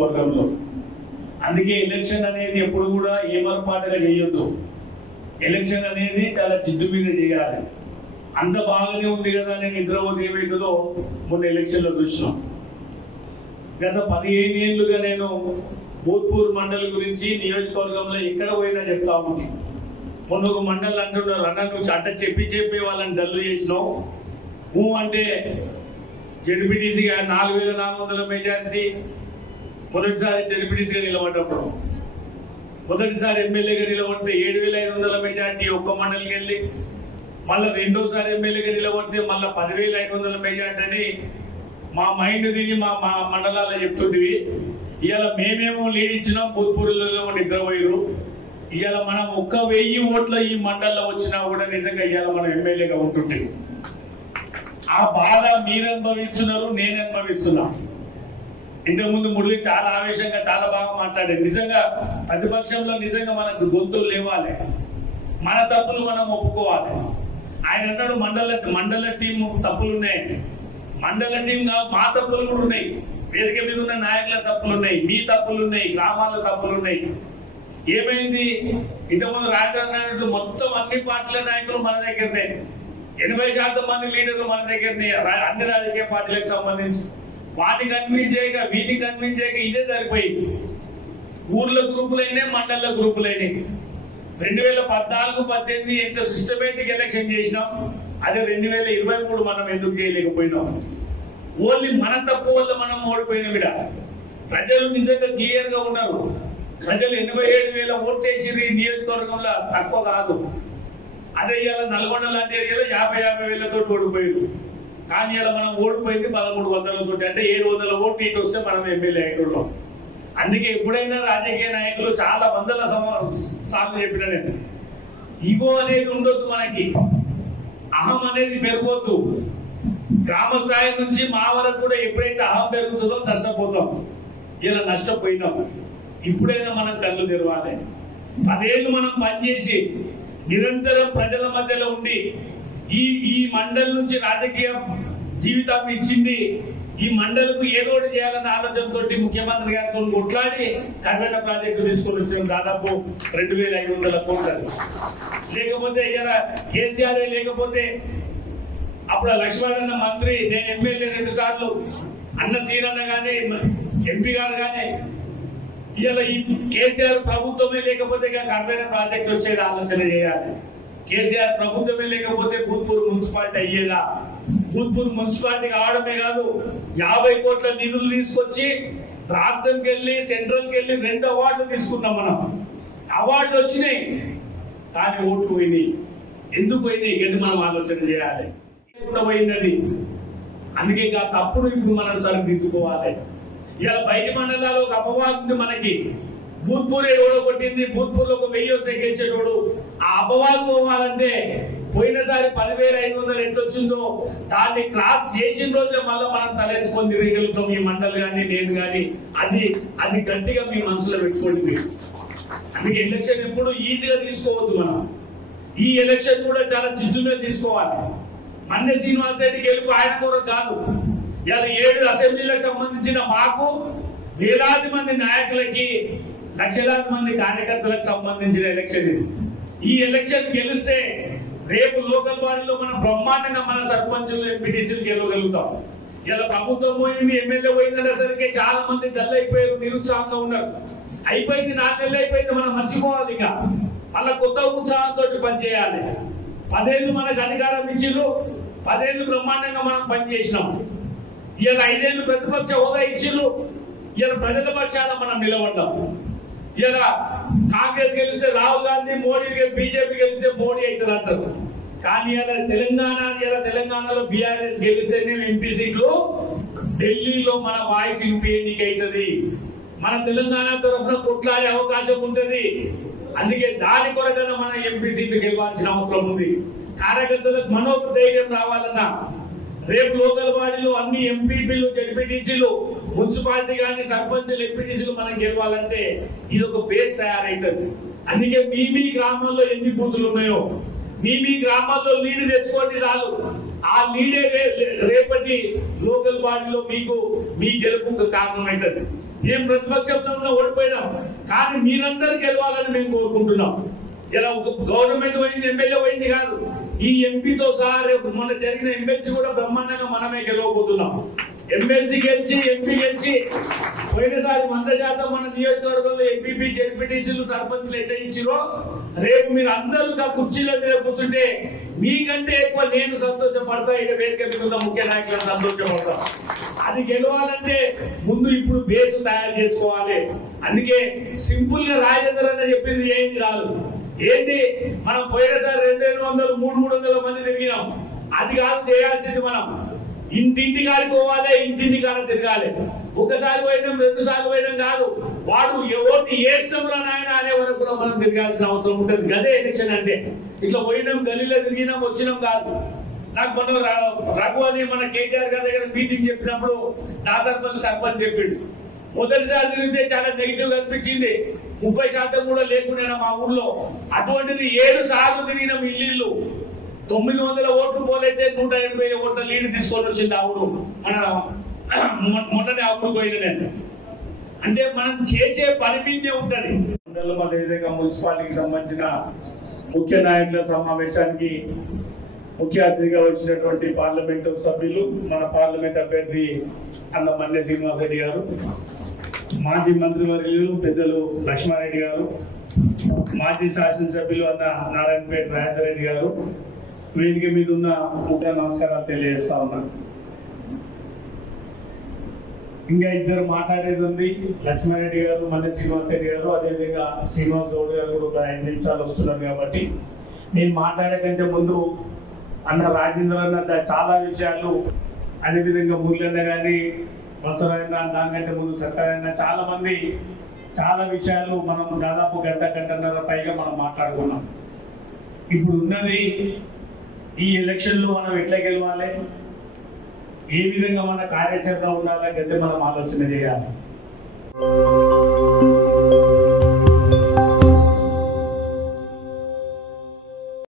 నియోజకవర్గంలో. అందుకే ఎలక్షన్ అనేది ఎప్పుడు కూడా ఏమరపాటుగా చేయొద్దు. ఎలక్షన్ అనేది చాలా జిడ్డు మీద చేయాలి. అంత బాగానే ఉంది కదా నేను నిద్రపోతే ఏమవుతుందో మొన్న ఎలక్షన్లో చూసినాం. గత 15 ఏళ్ళుగా నేను భూత్పూర్ మండలి గురించి నియోజకవర్గంలో ఎక్కడ పోయినా చెప్తా ఉంది. మొన్న ఒక మండలి అంటున్నారు, అన్న నువ్వు అట్ట చెప్పి వాళ్ళని డల్లు చేసినావు. అంటే జడ్పీటీసీగా 4400 మెజారిటీ మొదటిసారి జడ్పీటీసీగా నిలబడ్డప్పుడు, మొదటిసారి ఎమ్మెల్యేగా నిలబడితే 7500 మెజారిటీ ఒక్క మండలికి వెళ్ళి, మళ్ళీ రెండోసారి ఎమ్మెల్యేగా నిలబడితే మళ్ళీ 10500 మెజారిటీ అని మా మైండ్ తిని మా మండలాల్లో చెప్తుంటివి. ఇవాళ మేమేమో లీడ్ ఇచ్చినాం, భూత్పూర్లలో నిద్రపోయారు. ఇవాళ మనం 1000 ఓట్ల ఈ మండలంలో వచ్చినా కూడా నిజంగా ఇవాళ మనం ఎమ్మెల్యేగా ఉంటుంటే ఆ బాధ మీరు అనుభవిస్తున్నారు, నేను అనుభవిస్తున్నా. ఇంతకుముందు మురళి చాలా ఆవేశంగా చాలా బాగా మాట్లాడారు. నిజంగా ప్రతిపక్షంలో నిజంగా మనకు గొంతులు లేవాలి, మన తప్పులు మనం ఒప్పుకోవాలి. ఆయన అన్నాడు మండల టీం తప్పులున్నాయి. మండల టీం మా తప్పులు కూడా ఉన్నాయి, వేదిక మీద ఉన్న నాయకుల తప్పులున్నాయి, మీ తప్పులున్నాయి, గ్రామాల తప్పులున్నాయి. ఏమైంది? ఇంతకుముందు రాజధాని మొత్తం అన్ని పార్టీల నాయకులు మన దగ్గరనే, 80% మంది లీడర్లు మన దగ్గరనే, అన్ని రాజకీయ పార్టీలకు సంబంధించి. వాటిని కన్విన్స్ చేయక వీటిని కన్విన్స్ చేయక ఇదే సరిపోయింది. ఊర్ల గ్రూపులైనా మండల గ్రూపులైనాయి. 2014-18 ఎంత సిస్టమేటిక్ ఎలక్షన్ చేసినాం, అదే 2023 మనం ఎందుకు చేయలేకపోయినాం? ఓన్లీ మన తప్పు వల్ల మనం ఓడిపోయినాం. ఇక్కడ ప్రజలు నిజంగా క్లియర్ గా ఉన్నారు. ప్రజలు 87,000 ఓట్లేసి నియోజకవర్గంలో తక్కువ కాదు. అదే ఇవాళ నల్గొండ లాంటి ఏరియాలో 50,000 తోటి ఓడిపోయారు. కానీ ఇలా మనం ఓడిపోయింది 1300 తోటి, అంటే 700 ఓట్లు ఇటు వస్తే మనం ఎమ్మెల్యే అయ్యేటోళ్ళం. అందుకే ఎప్పుడైనా రాజకీయ నాయకులు చాలా వందల సార్లు చెప్పిన నేను, ఈగో అనేది ఉండొద్దు, మనకి అహం అనేది పెరగొద్దు. గ్రామ స్థాయి నుంచి మా వరకు కూడా ఎప్పుడైతే అహం పెరుగుతుందో నష్టపోతాం. ఇలా నష్టపోయినాం. ఇప్పుడైనా మనం కళ్ళు తెరవాలి. 10 ఏళ్ళు మనం పనిచేసి నిరంతరం ప్రజల మధ్యలో ఉండి ఈ మండలి నుంచి రాజకీయ జీవితాన్ని ఇచ్చింది. ఈ మండలికి ఏదో ఒకటి చేయాలన్న ఆలోచనతో ముఖ్యమంత్రి గారితో కొట్లాడి కర్వేట ప్రాజెక్టు తీసుకొని వచ్చిన దాదాపు 2500 కోట్లు. లేకపోతే ఇలా కేసీఆర్ లేకపోతే అప్పుడు లక్ష్మణ మంత్రి, నేను ఎమ్మెల్యే 2 సార్లు, అన్న సీనన్న గానీ ఎంపీ గారు గానీ, ఇలా ఈ కేసీఆర్ ప్రభుత్వమే లేకపోతే కర్వేట ప్రాజెక్టు వచ్చేది ఆలోచన చేయాలి. కేసీఆర్ ప్రభుత్వమే లేకపోతే భూత్పూర్ మున్సిపాలిటీ అయ్యేదా? భూత్పూర్ మున్సిపాలిటీ కావడమే కాదు, 50 కోట్ల నిధులు తీసుకొచ్చి రాష్ట్రంకి వెళ్ళి సెంట్రల్కి వెళ్ళి 2 అవార్డులు తీసుకున్నాం. మనం అవార్డులు వచ్చినాయి, కానీ ఓట్లు పోయినాయి. ఎందుకు పోయినాయి? ఇది మనం ఆలోచన చేయాలి. పోయినది అందుకే తప్పుడు ఇప్పుడు మనం సరిదిద్దుకోవాలి. ఇలా బయటి మండలాల్లో ఒక అపవాదం ఉంది మనకి. భూత్పూర్ ఎవడో కొట్టింది, భూత్పూర్ లో 1000 సెగేసేటోడు. ఆ అపవాదం పోవాలంటే పోయినసారి 10,500 ఎట్లా వచ్చిందో దాన్ని క్రాస్ చేసిన రోజే మళ్ళీ మనం తలెత్తుకొని తిరగలుగుతాం. ఈ మండలి కానీ నేను కానీ అది గట్టిగా మీ మనసులో పెట్టుకోండి మీరు. అందుకే ఎలక్షన్ ఎప్పుడు ఈజీగా తీసుకోవద్దు. మనం ఈ ఎలక్షన్ కూడా చాలా జిద్దుగా తీసుకోవాలి. మన్నె శ్రీనివాస్ రెడ్డి గెలుపు ఆయన కూడా కాదు. ఇలా 7 అసెంబ్లీలకు సంబంధించిన మాకు వేలాది మంది నాయకులకి, లక్షలాది మంది కార్యకర్తలకు సంబంధించిన ఎలక్షన్ ఇది. ఈ ఎలక్షన్ గెలిస్తే రేపు లోకల్ బాడీలో మనం బ్రహ్మాండంగా మన సర్పంచులు, ఎంపీటీసీలు గెలవగలుగుతాం. ఇలా ప్రభుత్వం పోయింది, ఎమ్మెల్యే పోయిందనేసరికి చాలా మంది డల్ అయిపోయారు, నిరుత్సాహంగా ఉన్నారు. అయిపోయింది, 4 నెలలు అయిపోయింది, మనం మర్చిపోవాలి. ఇక మళ్ళా కొత్త ఉత్సాహంతో పనిచేయాలి. 10 ఏళ్ళు మనకు అధికారం ఇచ్చిళ్ళు, 10 ఏళ్ళు బ్రహ్మాండంగా మనం పనిచేసినాం. ఇలా 5 ఏళ్ళు ప్రతిపక్ష హోదా ఇచ్చిళ్ళు, ఇలా ప్రజల పక్షాన మనం నిలబడ్డాం. ఇలా కాంగ్రెస్ గెలిస్తే రాహుల్ గాంధీ, మోడీ బీజేపీ గెలిస్తే మోడీ అవుతుంది అంటారు. కానీ ఇలా తెలంగాణలో బీఆర్ఎస్ గెలిస్తేనే ఎంపీ సీట్లు, ఢిల్లీలో మన వాయిస్ ఇంపీఎన్నిక అవుతుంది. మన తెలంగాణ తరఫున కొట్లాడే అవకాశం ఉంటుంది. అందుకే దాని కొరకైనా మన ఎంపీ సీట్లు గెలవాల్సిన అవసరం ఉంది. కార్యకర్తలకు మనోధైర్యం రావాలన్నా రేపు లోకల్ బాడీలో అన్ని ఎంపీపీలు, జడ్పీటీసీలు, మున్సిపాలిటీ కానీ సర్పంచులు, ఎంపీటీసీలు మనం గెలవాలంటే ఇది ఒక బేస్ తయారైతుంది. అందుకే మీ గ్రామాల్లో ఎన్ని బూతులు ఉన్నాయో మీ గ్రామాల్లో లీడ్ తెచ్చుకోండి చాలు. ఆ లీడే రేపటి లోకల్ బాడీలో మీకు మీ గెలుపుకు కారణమవుతుంది. మేము ప్రతిపక్షంలో ఓడిపోయినాం, కానీ మీరందరూ గెలవాలని మేము కోరుకుంటున్నాం. ఇలా ఒక గవర్నమెంట్ పోయింది, ఎమ్మెల్యే పోయింది కాదు, ఈ ఎంపీతో సహా రేపు మొన్న జరిగిన ఎమ్మెల్సీ కూడా బ్రహ్మాండంగా మనమే గెలవబోతున్నాం. ఎమ్మెల్సీ గెలిచి ఎంపీ గెలిచి పోయినసారి 100% మన నియోజకవర్గంలో ఎంపీపీ జెడ్పీటీసీలు సర్పంచ్లు ఎట్లా ఇచ్చిరో రేపు మీరు అందరూ నా కుర్చీలో మీద కూర్చుంటే మీకంటే ఎక్కువ నేను సంతోషపడతా. ఇక వేదిక మీద ఉన్న ముఖ్య నాయకులను సంతోషపడతా. అది గెలవాలంటే ముందు ఇప్పుడు బేస్ తయారు చేసుకోవాలి. అందుకే సింపుల్ గా రాజేంద్ర అన్న చెప్పింది ఏంటి రాదు, ఏంటి మనం పోయినసారి 200, 300 మంది తిరిగినాం. అది కాదు చేయాల్సింది, మనం ఇంటింటి కాడికి పోవాలి, ఇంటింటి కాడ తిరగాలి. ఒకసారి పోయినాం, 2 సార్లు పోయినాం కాదు, వాడు ఓటు ఏసంలో నాయన అనే వరకు కూడా మనం తిరగాల్సిన అవసరం ఉంటుంది. అదే ఎలక్షన్ అంటే. ఇట్లా పోయినాం, గల్లీలో తిరిగినాం, వచ్చినాం కాదు. నాకు మొన్న రఘు అని మన కేటీఆర్ గారి దగ్గర మీటింగ్ చెప్పినప్పుడు నా తరఫున సర్పంచ్ చెప్పిండు, మొదటిసారి తిరిగితే చాలా నెగిటివ్ అనిపించింది, 30% కూడా లేకుండా మా ఊర్లో. అటువంటిది 7 సార్లు తిరిగినాం ఇల్లు, 900 ఓట్లు పోలైతే 180 ఓట్ల లీడ్ తీసుకొని వచ్చింది ఆవుడు. మొన్ననే ఆవుడు పోయిన నేను. అంటే మనం చేసే పని మీదే ఉంటది. అదేవిధంగా మున్సిపాలిటీకి సంబంధించిన ముఖ్య నాయకుల సమావేశానికి ముఖ్య అతిథిగా వచ్చినటువంటి పార్లమెంటు సభ్యులు, మన పార్లమెంట్ అభ్యర్థి అన్న మన్నె శ్రీనివాసరెడ్డి గారు, మాజీ మంత్రివర్యులు పెద్దలు లక్ష్మారెడ్డి గారు, మాజీ శాసనసభ్యులు అన్న నారాయణపేట రాజేందర్ రెడ్డి గారు, వేదిక మీద ఉన్న ముఖ్య నమస్కారాలు తెలియజేస్తా ఉన్నా. ఇంకా ఇద్దరు మాట్లాడేది ఉంది, లక్ష్మారెడ్డి గారు, మన్నె శ్రీనివాసరెడ్డి గారు, అదేవిధంగా శ్రీనివాస్ గౌడ్ గారు కూడా ఒక 5 నిమిషాలు వస్తున్నారు. కాబట్టి నేను మాట్లాడే కంటే ముందు అన్న రాజేంద్ర అన్న చాలా విషయాలు, అదేవిధంగా మురళన్న కానీ వసరైన దానికంటే ముందు సత్యనారాయణ, చాలా మంది చాలా విషయాలు మనం దాదాపు గంటన్నర పైగా మనం మాట్లాడుకున్నాం. ఇప్పుడు ఉన్నది ఈ ఎలక్షన్లో మనం ఎట్లా గెలవాలి, ఏ విధంగా మన కార్యాచరణ ఉండాలి, గద్దె మనం ఆలోచన చేయాలి.